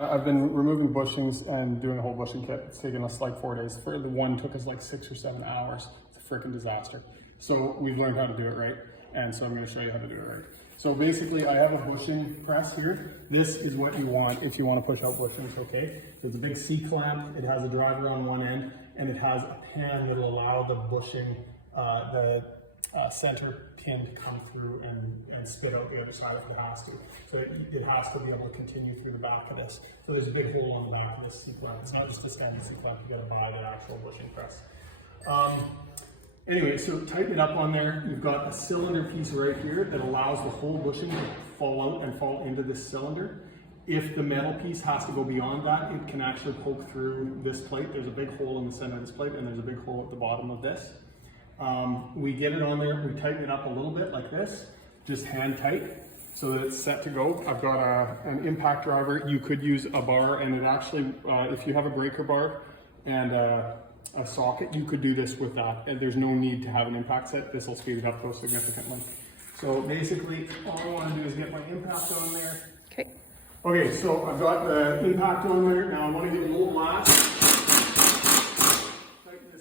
I've been removing bushings and doing a whole bushing kit. It's taken us like 4 days. For the one took us like 6 or 7 hours. It's a freaking disaster. So we've learned how to do it right. And so I'm going to show you how to do it right. So basically I have a bushing press here. This is what you want if you want to push out bushings, okay? There's a big C-clamp. It has a driver on one end and it has a pan that will allow the bushing, center pin to come through and spit out the other side if it has to. So it has to be able to continue through the back of this. So there's a big hole on the back of this C-clamp. It's not just a standard C-clamp, you gotta buy the actual bushing press. Anyway, so tighten it up on there. You've got a cylinder piece right here that allows the whole bushing to fall out and fall into this cylinder. If the metal piece has to go beyond that, it can actually poke through this plate. There's a big hole in the center of this plate and there's a big hole at the bottom of this. We get it on there, we tighten it up a little bit like this, just hand tight so that it's set to go. I've got an impact driver. You could use a bar, and it actually, if you have a breaker bar and a socket, you could do this with that. And there's no need to have an impact set. This will speed it up though significantly. So basically, all I want to do is get my impact on there. Okay. Okay, so I've got the impact on there. Now I want to get a little blast.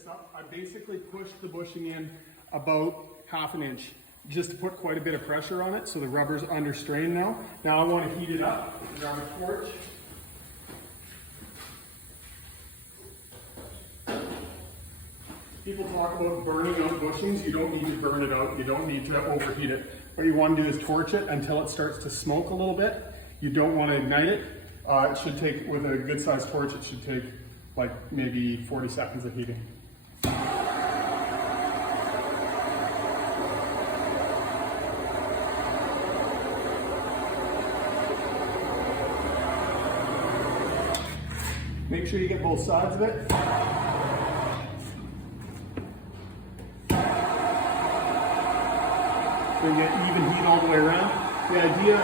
I basically pushed the bushing in about ½ an inch just to put quite a bit of pressure on it so the rubber's under strain now. Now I want to heat it up. Grab a torch. People talk about burning out bushings. You don't need to burn it out. You don't need to overheat it. What you want to do is torch it until it starts to smoke a little bit. You don't want to ignite it. It should take, with a good sized torch, it should take like maybe 40 seconds of heating. Make sure you get both sides of it. So you get even heat all the way around. The idea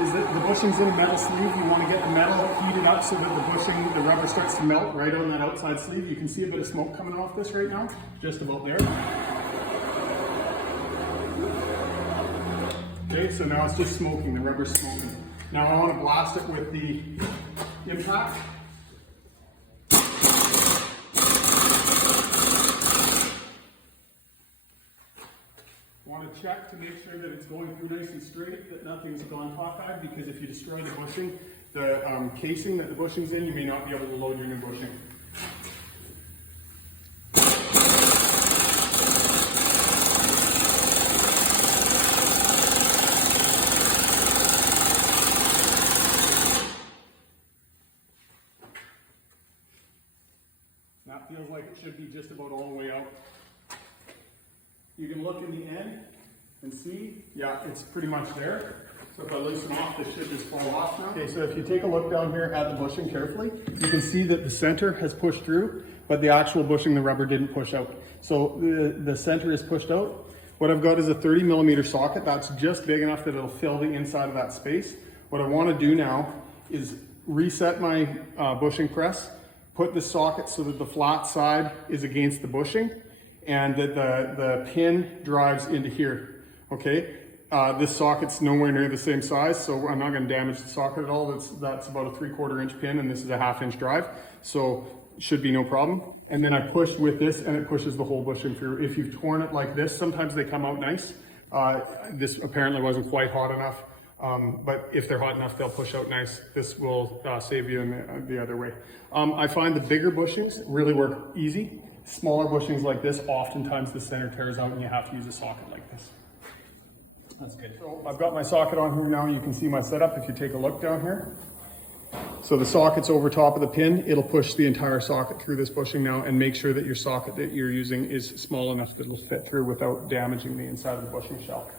is that the bushing's in a metal sleeve. You want to get the metal heated up so that the bushing, the rubber starts to melt right on that outside sleeve. You can see a bit of smoke coming off this right now, just about there. Okay, so now it's just smoking, the rubber's smoking. Now I want to blast it with the impact. Want to check to make sure that it's going through nice and straight, that nothing's gone cockeyed, because if you destroy the bushing, the casing that the bushing's in, you may not be able to load your new bushing. That feels like it should be just about all the way out. You can look in the end and see, yeah, it's pretty much there. So if I loosen off, this should just fall off now. Okay, so if you take a look down here at the bushing carefully, you can see that the center has pushed through, but the actual bushing, the rubber didn't push out. So the center is pushed out. What I've got is a 30mm socket. That's just big enough that it'll fill the inside of that space. What I want to do now is reset my bushing press, put the socket so that the flat side is against the bushing, and that the pin drives into here, okay? This socket's nowhere near the same size, so I'm not gonna damage the socket at all. That's about a 3/4 inch pin, and this is a ½ inch drive, so should be no problem. And then I push with this, and it pushes the whole bushing through. If you've torn it like this, sometimes they come out nice. This apparently wasn't quite hot enough, but if they're hot enough, they'll push out nice. This will save you in the other way. I find the bigger bushings really work easy. Smaller bushings like this, oftentimes the center tears out and you have to use a socket like this. That's good. So I've got my socket on here now. You can see my setup if you take a look down here. So the socket's over top of the pin. It'll push the entire socket through this bushing now, and make sure that your socket that you're using is small enough that it'll fit through without damaging the inside of the bushing shell.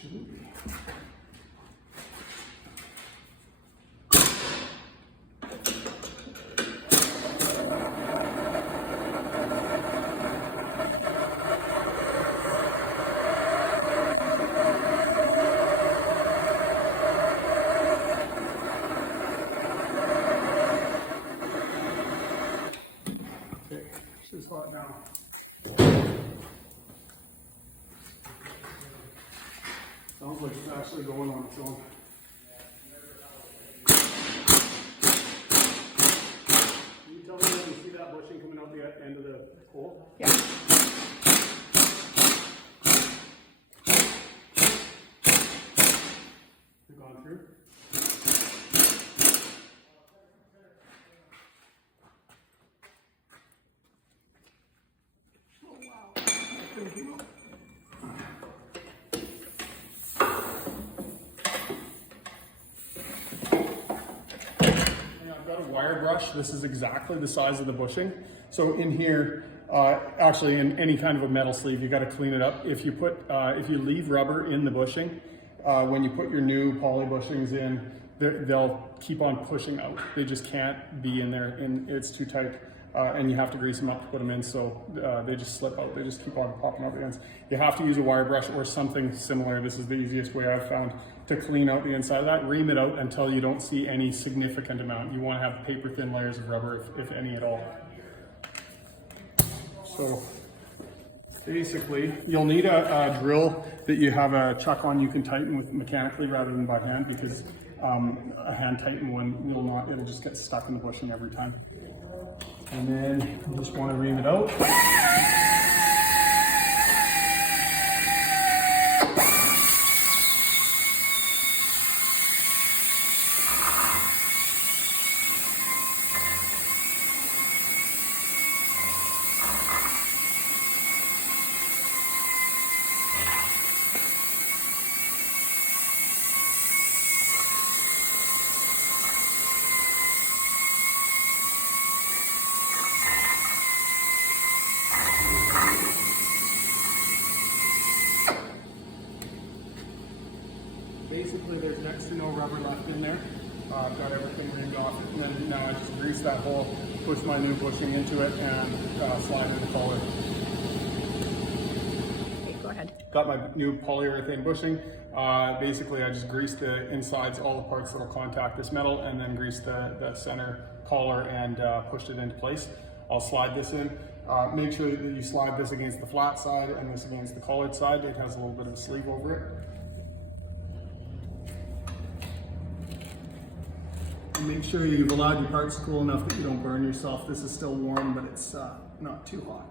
Shouldn't be. Okay, she's hot now. Sounds like it's actually going on its own. Can you tell me when you see that bushing coming out the end of the hole? Yeah. You've gone through? Oh wow. Thank you. I've got a wire brush. This is exactly the size of the bushing. So in here, actually in any kind of a metal sleeve, you got to clean it up. If you leave rubber in the bushing, when you put your new poly bushings in, they'll keep on pushing out. They just can't be in there, and it's too tight. And you have to grease them up to put them in, so they just slip out. They just keep on popping out the ends. You have to use a wire brush or something similar. This is the easiest way I've found to clean out the inside of that. Ream it out until you don't see any significant amount. You want to have paper thin layers of rubber, if any at all. So basically, you'll need a drill that you have a chuck on you can tighten with mechanically rather than by hand, because a hand tightened one will not, it'll just get stuck in the bushing every time. And then you just want to ream it out. Basically, there's next to no rubber left in there. I've got everything reamed off it, and then now I just grease that hole, push my new bushing into it, and slide in the collar. Okay, go ahead. Got my new polyurethane bushing. Basically, I just grease the insides, all the parts that will contact this metal, and then grease the center collar and pushed it into place. I'll slide this in. Make sure that you slide this against the flat side and this against the collared side. It has a little bit of a sleeve over it. Make sure you've allowed your parts to cool enough that you don't burn yourself. This is still warm, but it's not too hot.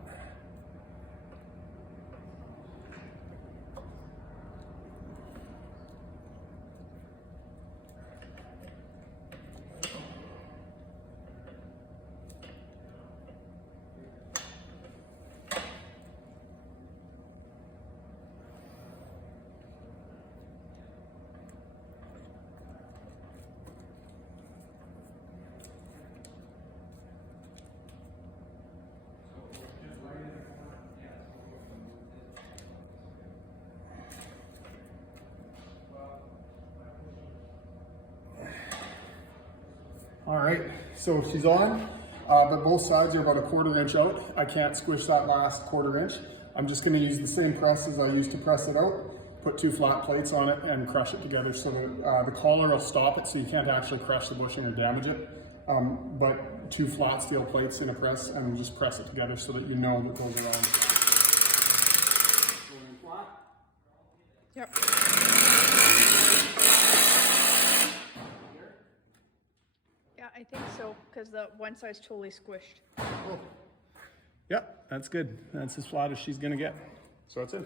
All right, so she's on, but both sides are about a 1/4 inch out. I can't squish that last 1/4 inch. I'm just gonna use the same press as I used to press it out, put 2 flat plates on it and crush it together so that the collar will stop it so you can't actually crush the bushing or damage it. But 2 flat steel plates in a press and just press it together so that you know that goes around. Going in flat. Yep. Yeah, I think so, because the one side's totally squished. Oh. Yep, that's good. That's as flat as she's gonna get. So that's it.